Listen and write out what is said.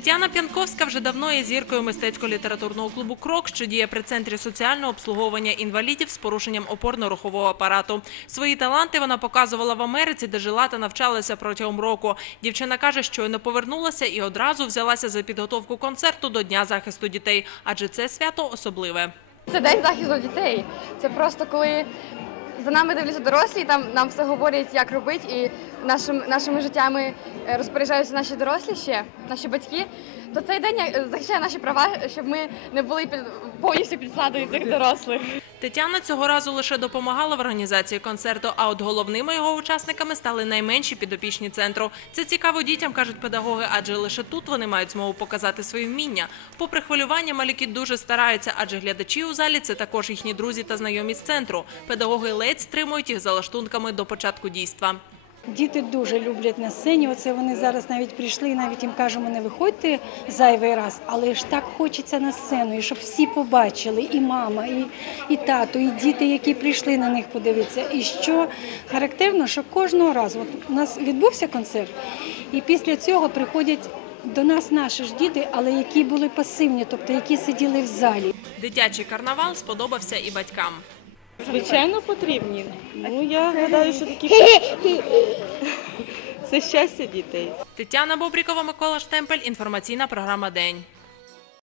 Тетяна П'янковська вже давно є зіркою мистецько-літературного клубу Крок, що діє при центрі соціального обслуговування інвалідів з порушенням опорно-рухового апарату. Свої таланти вона показувала в Америці, де жила та навчалася протягом року. Дівчина каже, що й не повернулася і одразу взялася за підготовку концерту до дня захисту дітей, адже це свято особливе. Це день захисту дітей. Це просто коли за нами дивляться дорослі, там нам все говорять, як робити, і нашим, нашими життями е, розпоряджаються наші дорослі ще, наші батьки. То цей день е, захищає наші права, щоб ми не були під повністю під владою цих дорослих. Тетяна цього разу лише допомагала в організації концерту, а от головними його учасниками стали найменші підопічні центру. Це цікаво дітям, кажуть педагоги, адже лише тут вони мають змогу показати свої вміння. Попри хвилювання, малюки дуже стараються, адже глядачі у залі це також їхні друзі та знайомі з центру. Педагоги ледь стримують їх за лаштунками до початку дійства. Діти дуже люблять на сцені. Оце вони зараз навіть прийшли, навіть їм кажемо, не виходьте зайвий раз, але ж так хочеться на сцену, і щоб всі побачили, і мама, і, і тато, і діти, які прийшли на них подивитися. І що характерно, що кожного разу, от у нас відбувся концерт, і після цього приходять до нас наші ж діти, але які були пасивні, тобто які сиділи в залі. Дитячий карнавал сподобався і батькам. Звичайно, потрібні. Ну я гадаю, що такі це щастя дітей. Тетяна Бобрікова, Микола Штемпель. Інформаційна програма День.